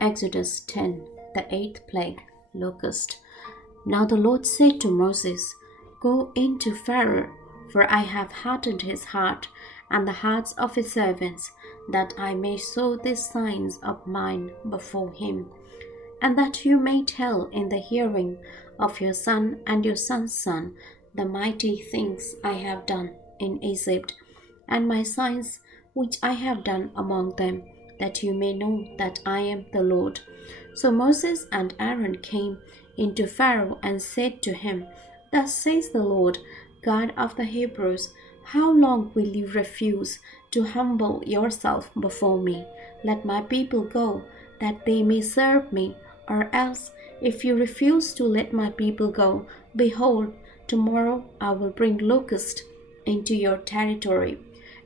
Exodus 10, the eighth plague, locust. Now the Lord said to Moses, Go into Pharaoh, for I have hardened his heart and the hearts of his servants, that I may show these signs of mine before him, and that you may tell in the hearing of your son and your son's son the mighty things I have done in Egypt, and my signs which I have done among them, that you may know that I am the Lord. So Moses and Aaron came into Pharaoh and said to him, Thus says the Lord, God of the Hebrews, how long will you refuse to humble yourself before me? Let my people go, that they may serve me. Or else, if you refuse to let my people go, behold, tomorrow I will bring locusts into your territory,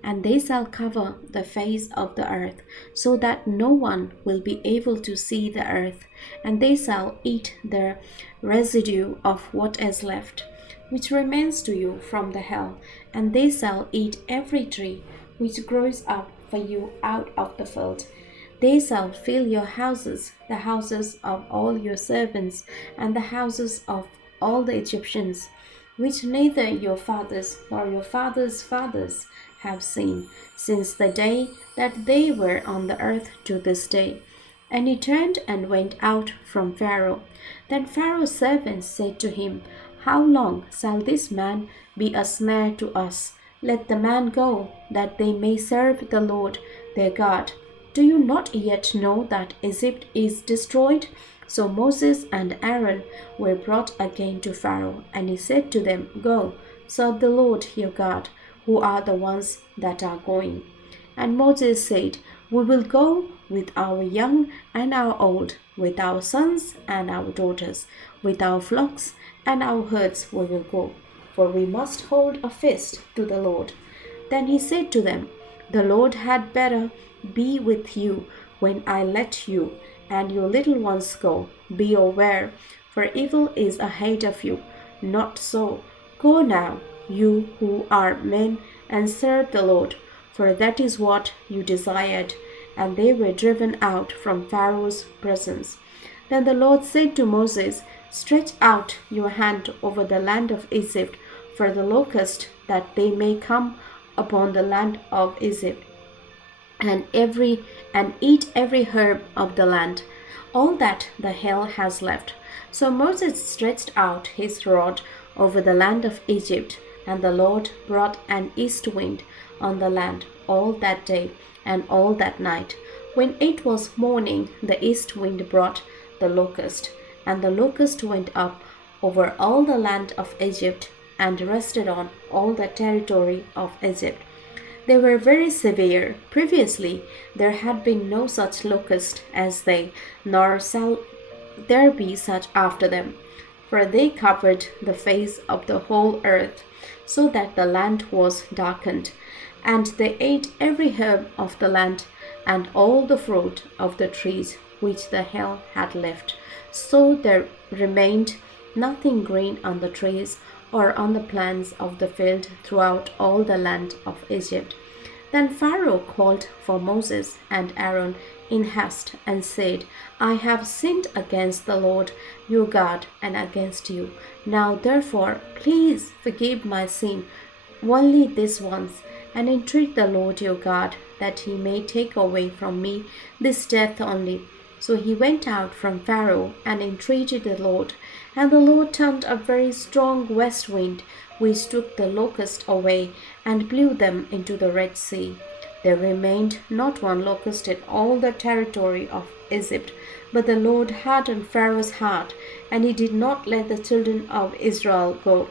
and they shall cover the face of the earth, so that no one will be able to see the earth, and they shall eat the residue of what is left, which remains to you from the hill, and they shall eat every tree which grows up for you out of the field. They shall fill your houses, the houses of all your servants, and the houses of all the Egyptians, which neither your fathers nor your fathers' fathers have seen, since the day that they were on the earth to this day. And he turned and went out from Pharaoh. Then Pharaoh's servants said to him, How long shall this man be a snare to us? Let the man go, that they may serve the Lord their God. Do you not yet know that Egypt is destroyed? So Moses and Aaron were brought again to Pharaoh, and he said to them, Go, serve the Lord your God, who are the ones that are going. And Moses said, We will go with our young and our old, with our sons and our daughters, with our flocks and our herds we will go, for we must hold a feast to the Lord. Then he said to them, The Lord had better be with you when I let you and your little ones go. Be aware, for evil is ahead of you. Not so. Go now, you who are men, and serve the Lord, for that is what you desired. And they were driven out from Pharaoh's presence. Then the Lord said to Moses, Stretch out your hand over the land of Egypt for the locust, that they may come upon the land of Egypt, and eat every herb of the land, all that the hill has left. So Moses stretched out his rod over the land of Egypt, and the Lord brought an east wind on the land all that day and all that night. When it was morning, the east wind brought the locust, and the locust went up over all the land of Egypt and rested on all the territory of Egypt. They were very severe. Previously there had been no such locust as they, nor shall there be such after them. For they covered the face of the whole earth, so that the land was darkened. And they ate every herb of the land, and all the fruit of the trees which the hill had left. So there remained nothing green on the trees or on the plants of the field throughout all the land of Egypt. Then Pharaoh called for Moses and Aaron in haste and said, I have sinned against the Lord your God and against you. Now therefore, please forgive my sin only this once, and entreat the Lord your God that he may take away from me this death only. So he went out from Pharaoh and entreated the Lord, and the Lord turned a very strong west wind, which took the locusts away and blew them into the Red Sea. There remained not one locust in all the territory of Egypt, but the Lord hardened Pharaoh's heart, and he did not let the children of Israel go.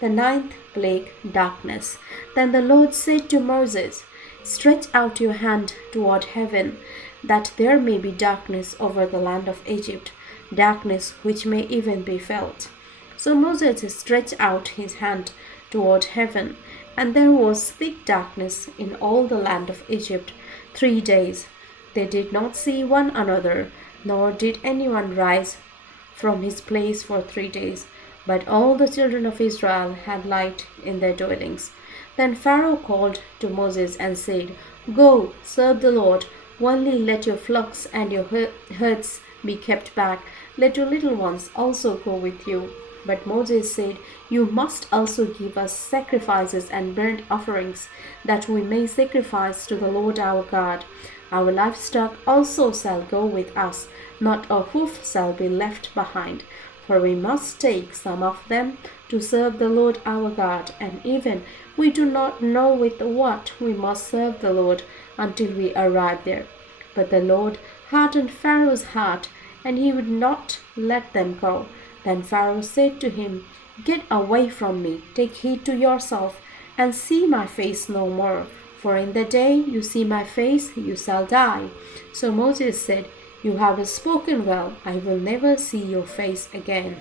The ninth plague, darkness. Then the Lord said to Moses, Stretch out your hand toward heaven, that there may be darkness over the land of Egypt, darkness which may even be felt. So Moses stretched out his hand toward heaven, and there was thick darkness in all the land of Egypt 3 days. They did not see one another, nor did anyone rise from his place for 3 days. But all the children of Israel had light in their dwellings. Then Pharaoh called to Moses and said, Go, serve the Lord. Only let your flocks and your herds be kept back. Let your little ones also go with you." But Moses said, "You must also give us sacrifices and burnt offerings, that we may sacrifice to the Lord our God. Our livestock also shall go with us, not a hoof shall be left behind. For we must take some of them to serve the Lord our God, and even we do not know with what we must serve the Lord until we arrive there." But the Lord hardened Pharaoh's heart, and he would not let them go. Then Pharaoh said to him, "Get away from me, take heed to yourself, and see my face no more. For in the day you see my face, you shall die." So Moses said, "You have spoken well, I will never see your face again."